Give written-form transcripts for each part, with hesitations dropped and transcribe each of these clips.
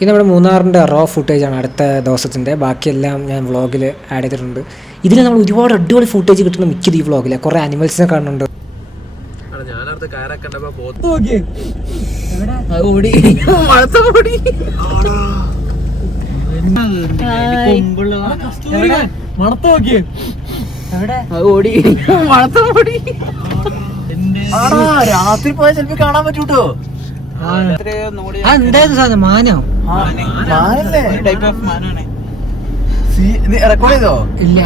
ഇത് നമ്മുടെ മൂന്നാറിൻ്റെ റോ ഫുട്ടേജാണ് അടുത്ത ദിവസത്തിൻ്റെ. ബാക്കിയെല്ലാം ഞാൻ വ്ളോഗിൽ ആഡ് ചെയ്തിട്ടുണ്ട്. ഇതിൽ നമ്മൾ ഒരുപാട് അടിപൊളി ഫുട്ടേജ് കിട്ടുന്ന മിക്കത് ഈ വ്ളോഗിൽ കുറേ അനിമൽസിനെ കാണുന്നുണ്ട്. രാത്രി പോയാൽ ചിലപ്പോ കാണാൻ പറ്റൂട്ടോ. എന്തായിരുന്നു സാധനം? മാനോ? റെക്കോർഡ് ചെയ്തോ? ഇല്ല.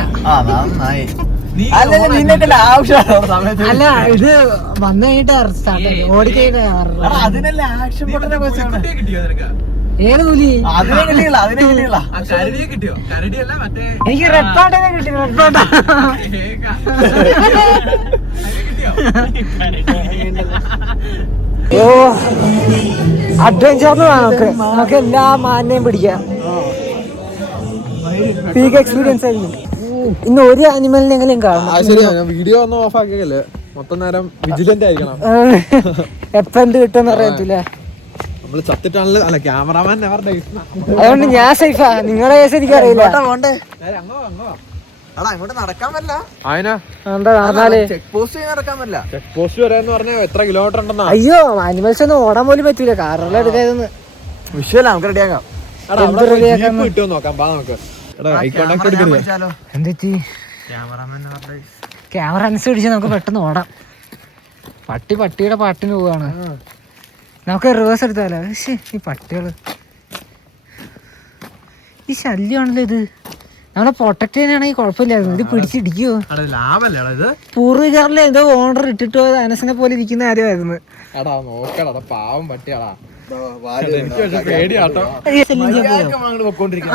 അല്ല, ഇത് വന്നു കഴിഞ്ഞിട്ട് സ്റ്റാർട്ട് ഓടിക്കഴിഞ്ഞ അതിനല്ലേ ആക്ഷൻ പൊട്ടനെ ഏത് പുലി? എനിക്ക് റെഡ് പാട്ടനെ കിട്ടി. റെഡ് പാട്ട ഓ അഡ്വഞ്ചർ നമുക്ക് എല്ലാ മാനിനെയും പിടിക്കാം. പീക്ക് എക്സ്പീരിയൻസ് ആയിരിക്കും. ഇന്ന് ഒരു അനിമലിനെ എങ്ങനെയും കാണണം. വീഡിയോ ഒന്നും ഓഫ് ആക്കിയല്ലേ, മൊത്തം നേരം വിജിലന്റ് ആയിരിക്കണം. എപ്പ എന്ത് കിട്ടുമെന്ന് അറിയത്തില്ല. നമ്മള് ചത്തിട്ടാണല്ലോ. അല്ല, ക്യാമറാമാൻ അതുകൊണ്ട് ഞാൻ സേഫാ. നിങ്ങളെ കേസ് എനിക്ക് അറിയില്ല. അങ്ങോട്ട് നടക്കാൻ പറ്റില്ല. ചെക്ക് പോസ്റ്റ് വരെ പറഞ്ഞാൽ എത്ര കിലോമീറ്റർ ഉണ്ടെന്നാ? അയ്യോ, അനിമൽസ് ഒന്നും ഓടാൻ പോലും പറ്റൂല. കാറെല്ലാം എടുക്കാതൊന്ന് വിഷയല്ല, നമുക്ക് റെഡിയാക്കാം. കിട്ടുമോ നോക്കാം. നമുക്ക് ക്യാമറ അനുസരിച്ച് നമുക്ക് പെട്ടെന്ന് ഓടാം. പട്ടിയുടെ പാട്ടിന് പോവാണ്. നമുക്ക് റിവേഴ്സ് എടുത്താലോ? പക്ഷേ ഈ പട്ടികള് ഈ ശല്യമാണല്ലോ. ഇത് നമ്മളെ പ്രൊട്ടക്ട് ചെയ്യാനാണെങ്കിൽ കുഴപ്പമില്ലായിരുന്നു. ഇത് പിടിച്ചിടിക്കുവോ? പൂർവികാറിലെ ഏതോ ഓണർ ഇട്ടിട്ട് പോയത് അനസിനെ പോലെ ഇരിക്കുന്ന കാര്യമായിരുന്നു.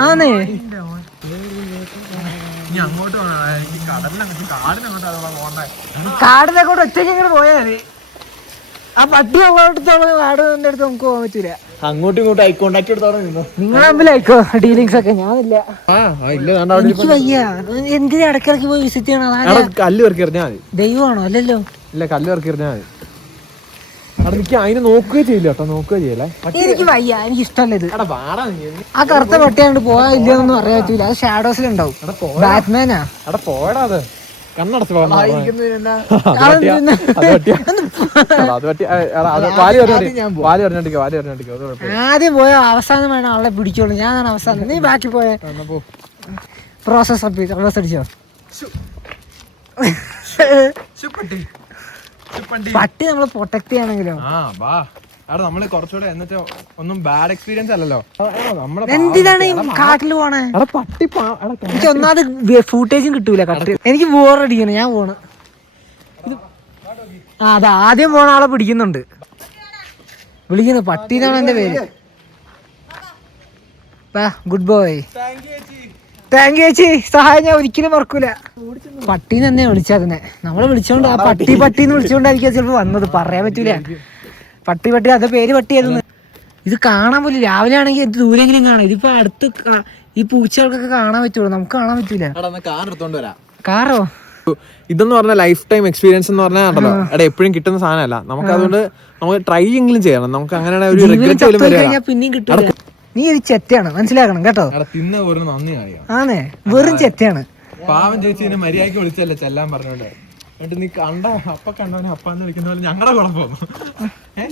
ആന്നേ, കാടിനെ കൊണ്ട് ഒറ്റയ്ക്ക് ഇങ്ങോട്ട് പോയാൽ മതി. ആ പട്ടി ഉള്ളിടത്തോളം കാടിന്റെ അടുത്ത് നമുക്ക് പോകാൻ പറ്റൂല. അങ്ങോട്ടും ഇങ്ങോട്ടും ഐ കോണ്ടാക്ട് എടുത്തോടെ നിങ്ങൾ തമ്മിലായിക്കോ ഡീലിങ്സ് ഒക്കെ. ഞാനില്ല, എനിക്ക് വയ്യ. എന്തിനാ ഇടയ്ക്കിടയ്ക്ക് പോയി വിസിറ്റ് ചെയ്യണം? കല്ല് ഇറക്കി എറിഞ്ഞാൽ മതി. ദൈവമാണോ? അല്ലല്ലോ. ഇല്ല, കല്ല് ഇറക്കി എറിഞ്ഞാൽ മതി. എനിക്ക് അതിന് നോക്കുകയും ചെയ്യില്ല കേട്ടോ. നോക്കുകയും ചെയ്യല്ലേ. എനിക്ക് വയ്യ, എനിക്ക് ഇഷ്ടമല്ല ഇത്. ആ കറുത്ത പട്ടിയാണ്ട് പോയാ ഇല്ലയൊന്നും അറിയാൻ പറ്റൂല. അത് ഷാഡോസിലുണ്ടാവും. ബാറ്റ്മാനാ. പോയടാ, അത് കണ്ണടച്ച് ആദ്യം പോയ അവസാനം വേണം അവളെ പിടിച്ചോളൂ. ഞാനാണ് അവസാനം. നീ ബാക്കി പോയ പ്രോസസ് അടിച്ചോ. പട്ടി നമ്മള് പ്രൊട്ടക്ട് ചെയ്യണമെങ്കിലോ നമ്മള് കുറച്ചുകൂടെ എന്നിട്ട് ഒന്നും ബാഡ് എക്സ്പീരിയൻസ് അല്ലല്ലോ. എന്തിനാണ് ഈ കാട്ടിൽ പോണേ? പട്ടി എനിക്ക് ഒന്നാമത് ഫൂട്ടേജും കിട്ടൂല. കട്ട് എനിക്ക് ബോറടിക്കണം. ഞാൻ പോണ അത് ആദ്യം പോണ ആളെ പിടിക്കുന്നുണ്ട്. വിളിക്കുന്നു. പട്ടീന്നാണ് എന്റെ പേര്. Good boy. താങ്ക് യു ചേച്ചി. സഹായം ഞാൻ ഒരിക്കലും മറക്കൂല. പട്ടീന്ന് തന്നെ വിളിച്ചതിനെ. നമ്മളെ വിളിച്ചോണ്ട് ആ പട്ടിന്ന് വിളിച്ചോണ്ടായിരിക്കും ചിലപ്പോ വന്നത്. പറയാൻ പറ്റൂല. പട്ടി അത് പേര് പട്ടിയായിരുന്നു. ഇത് കാണാൻ പോലും. രാവിലെ ആണെങ്കിൽ എന്ത് ദൂരെങ്കിലും കാണാം. ഇതിപ്പോ അടുത്ത് ഈ പൂച്ചകൾക്കൊക്കെ കാണാൻ പറ്റുള്ളൂ, നമുക്ക് കാണാൻ പറ്റൂല. കാറോ? ഇതെന്ന് പറഞ്ഞാൽ ലൈഫ് ടൈം എക്സ്പീരിയൻസ് എന്ന് പറഞ്ഞാൽ എപ്പോഴും കിട്ടുന്ന സാധനമല്ല. നമുക്ക് അതുകൊണ്ട് നമുക്ക് ട്രൈ എങ്കിലും ചെയ്യണം. നമുക്ക് അങ്ങനെ ഒരു പിന്നെയും കിട്ടില്ല. നീ ഒരു ചെറ്റയാണ്, മനസ്സിലാക്കണം കേട്ടോ. തിന്ന ഒരു നന്ദി കാണിക്കാം. ആണേ, വെറും ചെറ്റയാണ്. പാവം ചേച്ചി മര്യാദയ്ക്ക് വിളിച്ചല്ലേ ചെല്ലാൻ പറഞ്ഞോണ്ട്. എന്നിട്ട് നീ അപ്പ കണ്ടവനെ അപ്പാന്ന് വിളിക്കുന്ന പോലെ ഞങ്ങളുടെ കുഴപ്പം.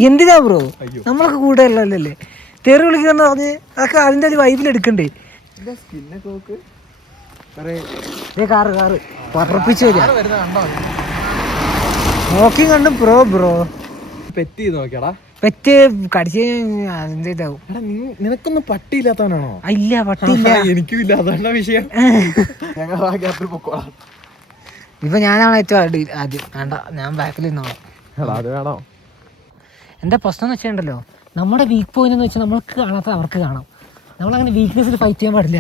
എന്തിനാ ബ്രോ? നമ്മളൊക്കെ കൂടെ അല്ലല്ലേ തെറി വിളിക്കുന്ന പറഞ്ഞ് അതൊക്കെ അതിന്റെ ഒരു വൈബിൽ എടുക്കണ്ടേ. കാറ് പറപ്പിച്ചു നോക്കി കണ്ടും ബ്രോ പെറ്റ് ചെയ്ത് നോക്കിയാടാ. പെറ്റ് കടിച്ച് ഇതാവും. നിനക്കൊന്നും പട്ടിയില്ലാത്തവനാണോ? ഇല്ല, പട്ടിയില്ല. എനിക്കും ഇല്ല. അതാണ് വിഷയം. ഇപ്പൊ ഞാനാണ് ഏറ്റവും ആദ്യം. വേണ്ട, ഞാൻ ബാക്കിൽ നിന്നോളാം. അത് വേണോ? എന്താ പ്രശ്നം എന്ന് വെച്ചിട്ടുണ്ടല്ലോ, നമ്മുടെ വീക്ക് പോയിന്റ് എന്ന് വെച്ചാൽ നമ്മൾക്ക് കാണാത്ത അവർക്ക് കാണാം. നമ്മളങ്ങനെ വീക്ക്നെസ്സിൽ ഫൈറ്റ് ചെയ്യാൻ പാടില്ല.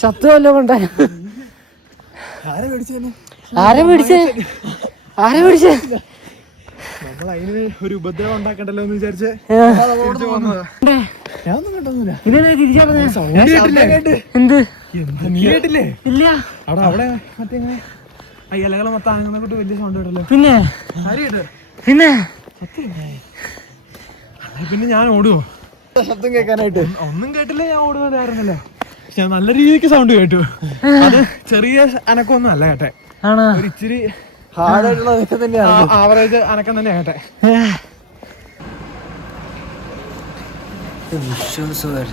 ചത്തുവല്ലോ കൊണ്ട. ആരെ പിടിച്ചേ? നമ്മൾ അതിന് ഒരു ഉപദ്രവം ഉണ്ടാക്കണ്ടല്ലോ എന്ന് വിചാരിച്ചേ. ഇതെന്താ തിരിച്ചറിഞ്ഞ എന്ത് നീ കേട്ടില്ലേ ഇല്ല അവിടെ മറ്റേ ഇലകളെ മൊത്തം അങ്ങനെ വലിയ സൗണ്ട് കേട്ടല്ലോ. പിന്നെ പിന്നെ പിന്നെ ഞാൻ ഓടുവോ ശബ്ദം കേൾക്കാനായിട്ട്? ഒന്നും കേട്ടില്ല, ഞാൻ ഓടുന്നതായിരുന്നല്ലോ. പക്ഷെ നല്ല രീതിക്ക് സൗണ്ട് കേട്ടു. അത് ചെറിയ അനക്കൊന്നും അല്ല കേട്ടെ, ഒരു ഇച്ചിരി ആവറേജ് അനക്കം തന്നെ കേട്ടെ.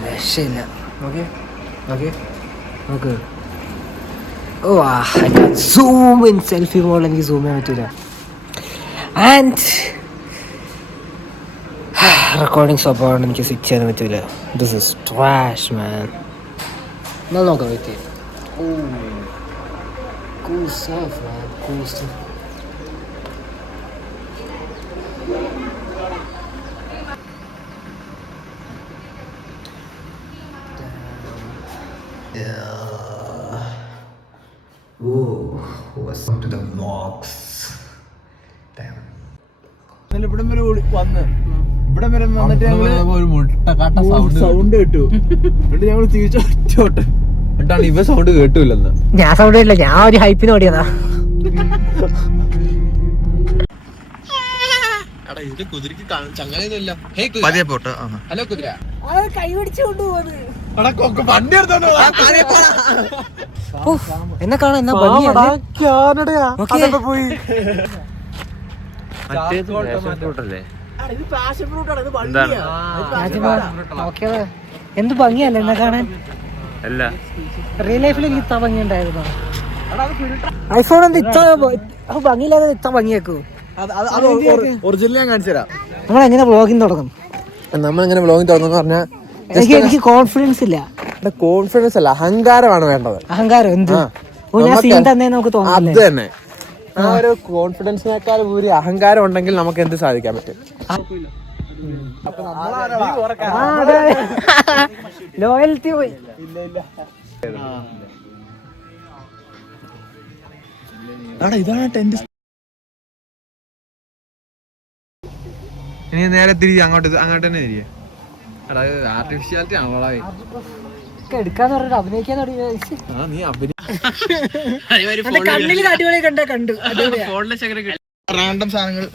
രക്ഷയില്ല. ഓ സൂം ഇൻ സെൽഫി മോൾ എനിക്ക് സൂം ചെയ്യാൻ പറ്റൂല. ആൻഡ് റെക്കോർഡിംഗ് സ്റ്റോപ്പാണ്, എനിക്ക് സ്വിച്ച് ചെയ്യാൻ പറ്റൂല. ദിസ് ഇസ് ട്രാഷ് മാൻ. എന്നാൽ നോക്കാം പറ്റി. Cool stuff, man. Cool stuff. What's up to the vlogs? Damn. ഇവിടെ വരെ വന്നിട്ട് ഒരു മുട്ടക്കാട്ട സൗണ്ട് കേട്ടു. എന്നിട്ട് ഞങ്ങൾ തിരിച്ചോട്ടെ എന്നിട്ടാണ് ഇവ സൗണ്ട് കേട്ടില്ലെന്ന്. ഞാൻ സൗണ്ട് കേട്ടില്ല, ഞാൻ ഒരു ഹൈപ്പിന് ഓടിയതാ. ഹലോ കുതിര, കൈ പിടിച്ചു കൊണ്ടുപോകുന്നത് എന്നെ കാണാൻ എന്നാ പോയി. നോക്കിയത് എന്ത് ഭംഗിയല്ലേ എന്നെ കാണാൻ. റിയൽ ലൈഫിൽ എനിക്ക് ഇത്ര ഭംഗി ഉണ്ടായിരുന്നു. ഐഫോൺ എന്ത് ഇത്ര ഭംഗിയില്ലാതെ ഇത്ര ഭംഗിയാക്കൂ. ഒറിജിനൽ ഞാൻ കാണിച്ചു തരാം. നമ്മളെങ്ങനെ വ്ളോഗിങ് തുടങ്ങും? നമ്മളെങ്ങനെ വ്ളോഗിങ് തുടങ്ങുന്ന പറഞ്ഞാൽ എനിക്ക് കോൺഫിഡൻസ് ഇല്ല. കോൺഫിഡൻസ് അല്ല, അഹങ്കാരമാണ് വേണ്ടത്. അഹങ്കാരം എന്ത്? ഞാൻ സീൻ തന്നെ നമുക്ക് തോന്നാം. അത് തന്നെ, ആ ഒരു കോൺഫിഡൻസിനേക്കാൾ ഒരു അഹങ്കാരം ഉണ്ടെങ്കിൽ നമുക്ക് എന്ത് സാധിക്കാൻ പറ്റും. ലോയൽറ്റി പോയി. ഇതാണ് ടെന്റ്. ഇനി നേരെ തിരികെ അങ്ങോട്ട് തന്നെ തിരികെ. ആർട്ടിഫിഷ്യാലിറ്റി ആണോളാ എടുക്കാന്ന് പറഞ്ഞിട്ട് അഭിനയിക്കാൻ കണ്ണിൽ അടിപൊളി കണ്ടു. റാൻഡം സാധനങ്ങൾ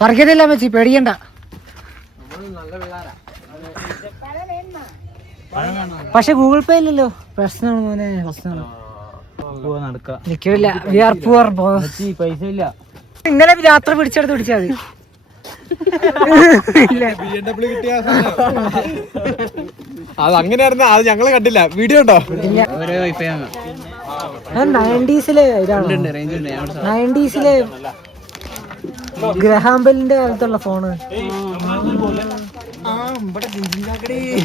പറക്കത്തില്ല മച്ചി, പേടിക്കണ്ട. പക്ഷെ ഗൂഗിൾ പേ ഇല്ലല്ലോ, പ്രശ്നമാണ് മോനെ, പ്രശ്നമാണ്. നിക്കില്ല, വി ആർ പുവർ ബോസ്. പൈസ ഇല്ല. ഇന്നലെ രാത്രി പിടിച്ചെടുത്ത് പിടിച്ചാൽ മതി. അത് അങ്ങനെയായിരുന്നു, അത് ഞങ്ങള് കണ്ടില്ല. വീഡിയോ ഉണ്ടോ? 90s-ലെ ഇതാണ്, 90s-ലെ ഗ്രഹാംബെല്ലിന്റെ കാലത്തുള്ള ഫോണ്.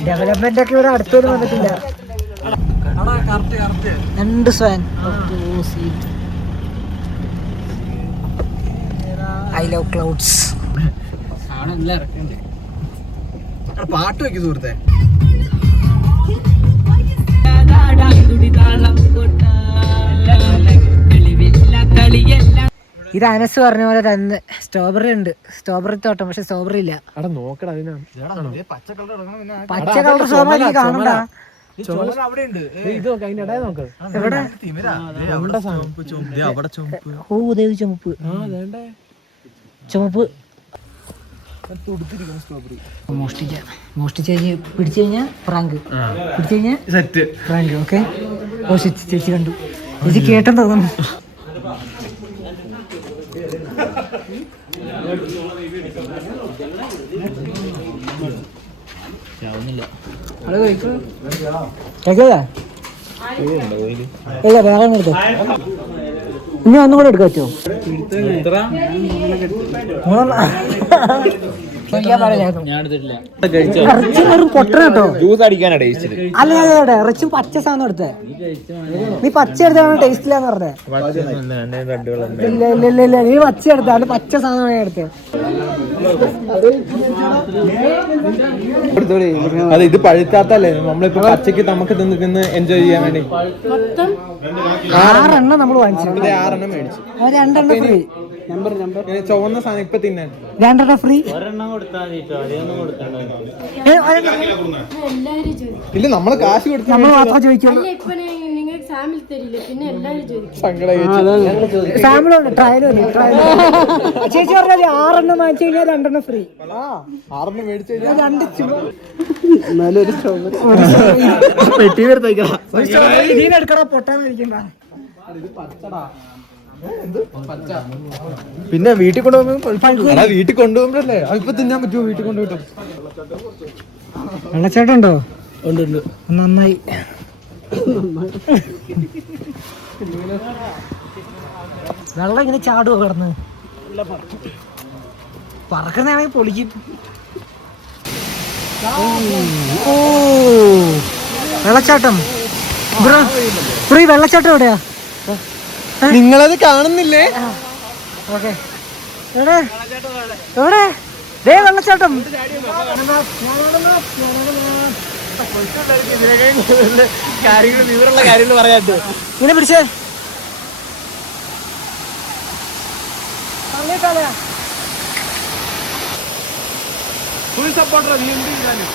ഡെവലപ്മെന്റ് ഒക്കെ ഇവിടെ അടുത്തൊന്നും വന്നിട്ടില്ല. 2 സ്വാൻ. I love clouds. പാട്ട് വെക്കും സുഹൃത്തെ. ഇത് അനസ് പറഞ്ഞ പോലെ തന്നെ സ്ട്രോബെറി ഉണ്ട്, സ്ട്രോബെറി തോട്ടം. പക്ഷെ സ്ട്രോബെറി ഇല്ല. പച്ച കളർ സ്ട്രോബെറി കാണണ്ട. ഓ ദേവി ചുമപ്പ്, ചുമപ്പ്. മോഷ്ടിച്ച് കഴിഞ്ഞ് പിടിച്ചു കഴിഞ്ഞാൽ ഫ്രാങ്ക്, പിടിച്ചു കഴിഞ്ഞാൽ ഫ്രാങ്ക്. ഓക്കെ. ഓ ചേച്ചി കണ്ടു, ചേച്ചി കേട്ടെന്ന് തോന്നുന്നു. കേൾക്കാ? ഇല്ല, വേറെ എടുത്തോ. ഇനി ഒന്നും കൂടെ എടുക്കാൻ പറ്റുമോ? ഇറച്ചി വെറും പൊട്ടണ കേട്ടോ. ജ്യൂസ് അടിക്കാനാ ടേസ്റ്റ്. അല്ല ഇറച്ചി പച്ച സാധനം എടുത്തേ. നീ പച്ച എടുത്താണ് ടേസ്റ്റ് ഇല്ലാന്ന് പറഞ്ഞേ. ഇല്ല നീ പച്ച എടുത്ത അത് പച്ച സാധനമാണ് എടുത്തേ. അതെ, ഇത് പഴുക്കാത്തല്ലേ, നമ്മളിപ്പോ പച്ചക്ക് നമുക്ക് തിന്ന് എൻജോയ് ചെയ്യാൻ വേണ്ടി 6 എണ്ണം നമ്മൾ വാങ്ങിച്ചു. 6 മേടിച്ചു. 2 ഫ്രീ. ചുവന്ന സാധനം ഇപ്പൊ തിന്നാൻ 2 ഫ്രീ. ഇല്ല, നമ്മള് കാശ് കൊടുത്ത് നമ്മൾ മാത്രം ചോദിക്കുള്ളൂ. ചേച്ചി പറഞ്ഞാൽ 6 എണ്ണം വാങ്ങിച്ചു കഴിഞ്ഞാൽ 2 എണ്ണം ഫ്രീ. 6 മേടിച്ചു കഴിഞ്ഞാൽ 2 എടുക്കണോ പൊട്ടാന്നിരിക്കണ്ട. പിന്നെ വീട്ടിൽ കൊണ്ടുപോകുമ്പോ വീട്ടിൽ കൊണ്ടുപോകുമ്പോഴല്ലേ ഇപ്പൊ തിന്നാൻ പറ്റുമോ? വീട്ടിൽ കൊണ്ടുപോയിട്ടു വെള്ളച്ചാട്ടമുണ്ടോ? ഉണ്ട്. നന്നായി. വെള്ളം ഇങ്ങനെ ചാടുവോ കിടന്ന്? പറക്കുന്നതാണെങ്കിൽ പൊളിക്കും. ഓ വെള്ളച്ചാട്ടം. ഫ്രീ വെള്ളച്ചാട്ടം എവിടെയാ? നിങ്ങളത് കാണുന്നില്ലേ? ഓക്കെ, എവിടെ ദേ വെള്ളച്ചാട്ടം. കാര്യങ്ങൾ പറയാണ്ട് ഇങ്ങനെ പിടിച്ചേ. Full supporter. നീ എന്ത് ചെയ്താലും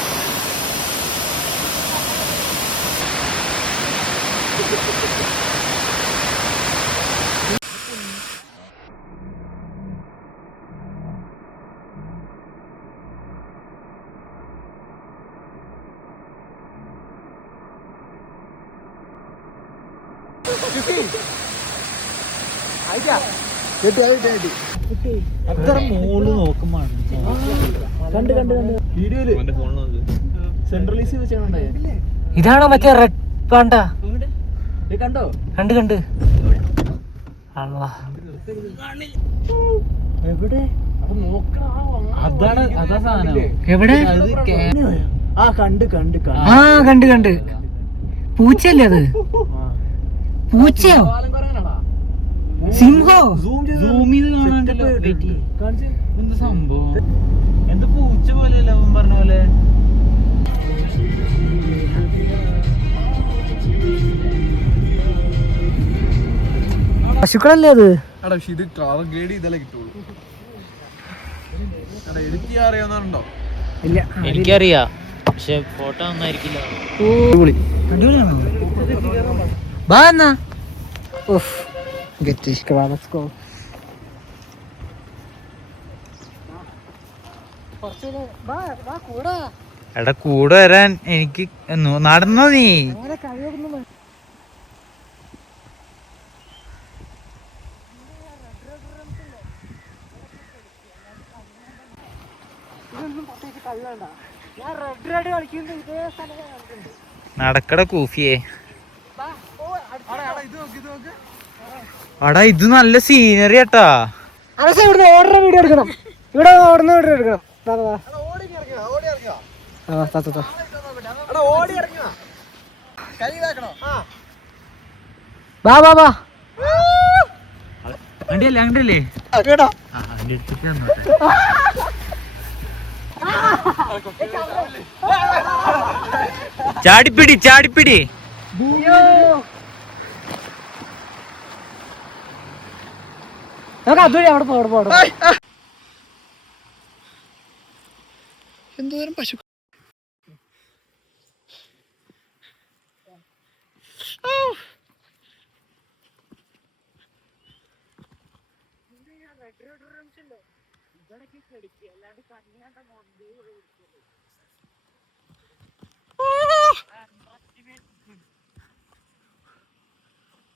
അത്ര മോള് നോക്കുമ്പോ സെൻട്രലൈസ് വെച്ചാൽ ഇതാണോ മറ്റേ റെഡ് പാണ്ട? കണ്ടോ? കണ്ട് എവിടെ? അതാ സാധനം. എവിടെ? കണ്ട് പൂച്ചയല്ലേ അത്? പൂച്ചയോ സിംഹോ? സൂം ചെയ്ത് കാണാണ്ടല്ലോ. എന്ത് സംഭവം? എന്ത് പൂച്ച പോലെയല്ല അവൻ പറഞ്ഞ പോലെ. പശുക്കളല്ലേ അത്? ഇത് കളർ ഗ്രേഡ് ചെയ്താലേ കിട്ടുള്ളൂ. എഡിറ്റ് ചെയ്യാൻ അറിയാവുന്നുണ്ടോ? ഇല്ല, എനിക്കറിയാം, പക്ഷെ ഫോട്ടോ ഒന്നായിരിക്കില്ല. അടിപൊളിയാണോ? ബാ എന്നാ. എടാ കൂടെ വരാൻ എനിക്ക് നടന്നോ നീ? നടക്കട കൂഫിയേ. അടാ ഇത് നല്ല സീനറി ആട്ടാ. ഇവിടെ ഓടുന്ന വീഡിയോ എടുക്കണം. ഇവിടെ ഓടുന്ന വീഡിയോ എടുക്കണം. ബാ അണ്ടിയല്ലേ അങ്ങണ്ടല്ലേ? ചാടിപ്പിടി നമുക്ക് അതുവഴി അവിടെ പോടും. എന്തോരം പശു.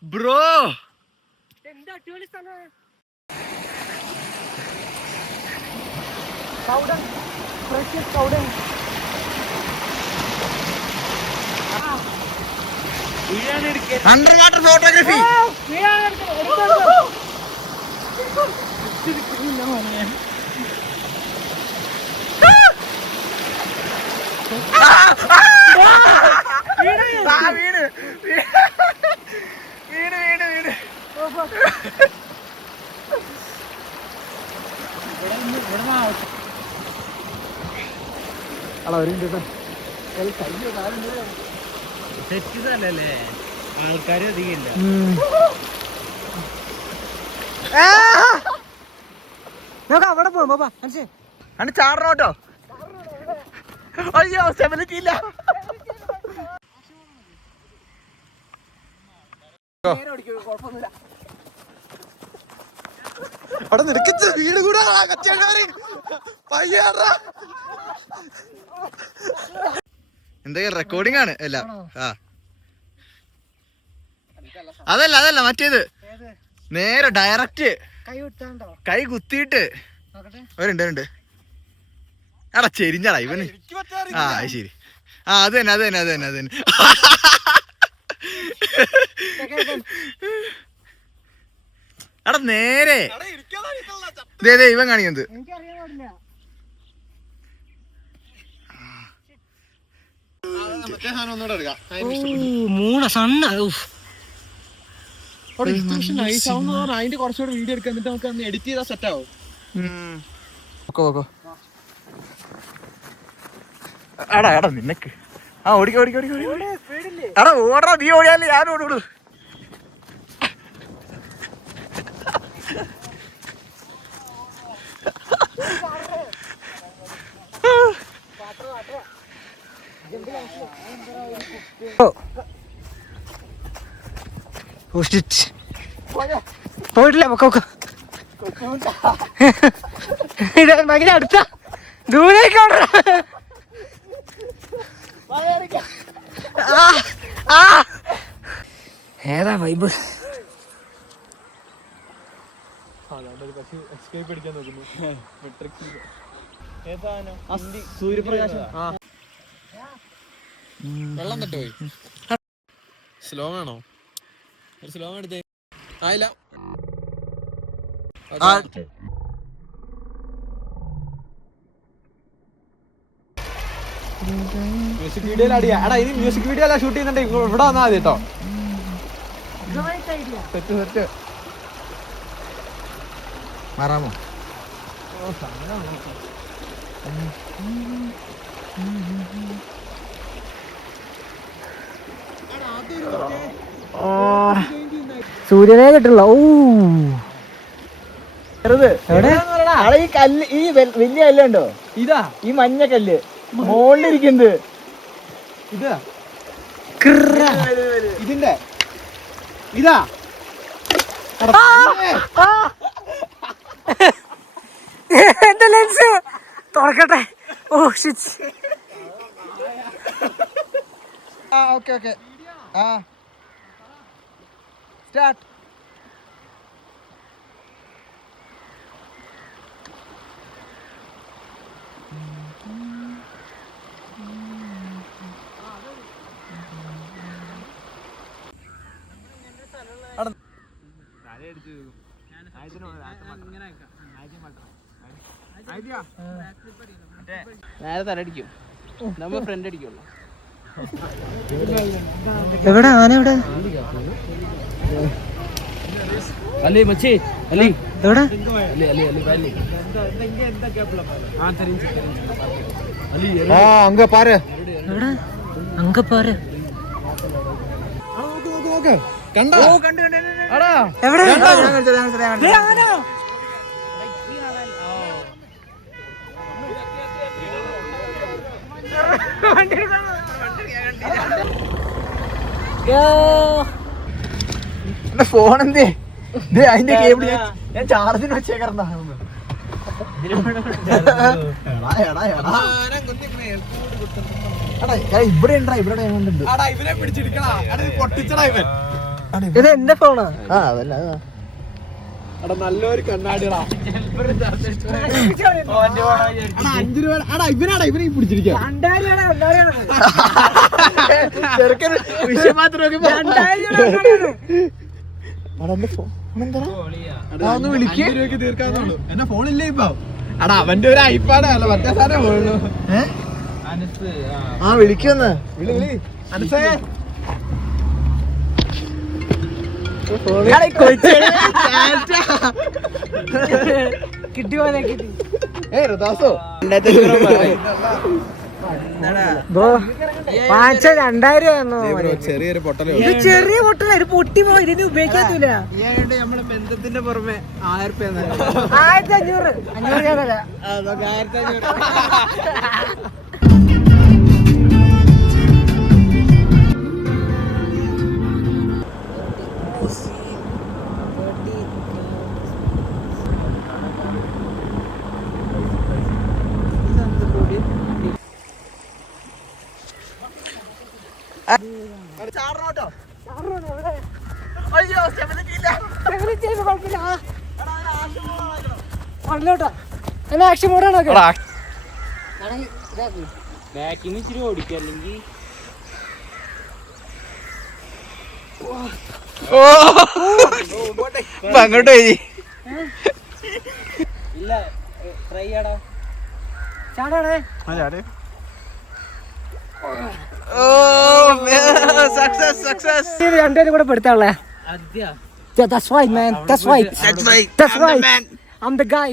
ബ്രോ എന്താ അടിപൊളി സ്ഥലം. Under water photography. ആൾക്കാര് അധികമില്ല. നമുക്ക് അവിടെ പോവാം പാപ്പാ. മനസ്സിലായി അണ്ട് ചാടണോട്ടോ. അയ്യോ സ്റ്റെബിലിറ്റി ഇല്ല. അവിടെ നിനക്ക് വീട് കൂടെ എന്തൊക്കെ റെക്കോർഡിംഗ് ആണ് എല്ലാം. അതല്ല മറ്റേത് നേരെ ഡയറക്റ്റ് കൈ കുത്തിയിട്ട് അവരുണ്ട്. എടാ ചെരിഞ്ഞടാ ഇവന്. ആ ശരി. അത് തന്നെ. എടാ നേരെ ഇവൻ കാണിക്കുന്നത്. അതിന്റെ കുറച്ചുകൂടെ വീഡിയോ എടുക്കാൻ നമുക്ക് എഡിറ്റ് ചെയ്താൽ സെറ്റ് ആവും. എടാ നിനക്ക് ഓടിക്കോ. എടാ ഓടാ, നീ ഓടിയാലേ ഞാൻ ഓടുള്ളൂ. പോയിട്ടില്ല ഭയങ്കര അടുത്ത ദൂരേക്ക് ഏതാ വൈബ്. സൂര്യപ്രകാശം വെള്ളം തട്ട് പോയി. സ്ലോ ആണോ? ഒരു സ്ലോ എടുത്തേ. ആയില്ല. മ്യൂസിക് വീഡിയോയിൽ അടിയാ. എടാ ഇനി മ്യൂസിക് വീഡിയോ എല്ലാം ഷൂട്ട് ചെയ്യുന്നുണ്ട്. ഇവിടെ വന്നാൽ മതി കേട്ടോ. സെറ്റ് മാറാമോ? സൂര്യനെ കിട്ടില്ല. ഈ കല്ല്, ഈ വലിയ കല്ലുണ്ടോ? ഇതാ ഈ മഞ്ഞ കല്ല് മോളിലിരിക്കുന്നത്. ഇതാ ഇതിന്റെ ഇതാ എന്റെ ലെൻസ് തുറക്കട്ടെ. Okay start. നേരെ തലടിക്കും. നമ്മൾ ഫ്രണ്ട് അടിക്കുള്ളൂ. എവിടെ ആന? എവിടെ അല്ലേ മച്ചേ? അല്ലേ എവിടെ? அங்க பாரு. എവിടെ? അങ്ക പാര്. കണ്ടോ? എവിടെ? ഫോൺ എന്തേ? അതിന്റെ കേബിൾ ഞാൻ ചാർജിന് വെച്ചേക്കറ. ഇവിടെ ഉണ്ടാ, ഇവിടെ ഇത് എന്റെ ഫോണാ. അതല്ല നല്ലൊരു കണ്ണാടികളാ. 5 രൂപ ഇവനാടാ ഇവനെ പിടിച്ചിരിക്കാം വിഷയം മാത്രം ഒന്ന് വിളിക്ക് തീർക്കാന്നുള്ളൂ. എന്നെ ഫോണില്ലേ ഇപ്പൊ? അടാ അവന്റെ ഒരു ഐപാഡ് അല്ല മറ്റേ സാധനം ഫോണുള്ളൂ. ആ വിളിക്കുന്ന് വിളി അനസേ കിട്ടി പോലെ കിട്ടി. ഋതാസോ വാങ്ങിച്ച 2000 തന്നോ? ചെറിയൊരു പൊട്ടലോ ഇത് ചെറിയ പൊട്ടല, ഒരു പൊട്ടി പോയി, ഇതിന് ഉപയോഗിക്കാത്തൂല. നമ്മളെ ബന്ധത്തിന്റെ പുറമെ 1000 1500 500 ഞാൻ തരാം. ആക്ഷൻ മോഡാണോ? ബാക്കിൽ ഇച്ചിരി ഓടിക്കുക അല്ലെങ്കിൽ അങ്ങോട്ട് പോയി ഇല്ല ട്രൈ ചെയ്യാടാ. ചാടാണേ. രണ്ടുപേരും കൂടെ പെടുത്താളേ. That's right, man. That's right. That's right. I'm the guy.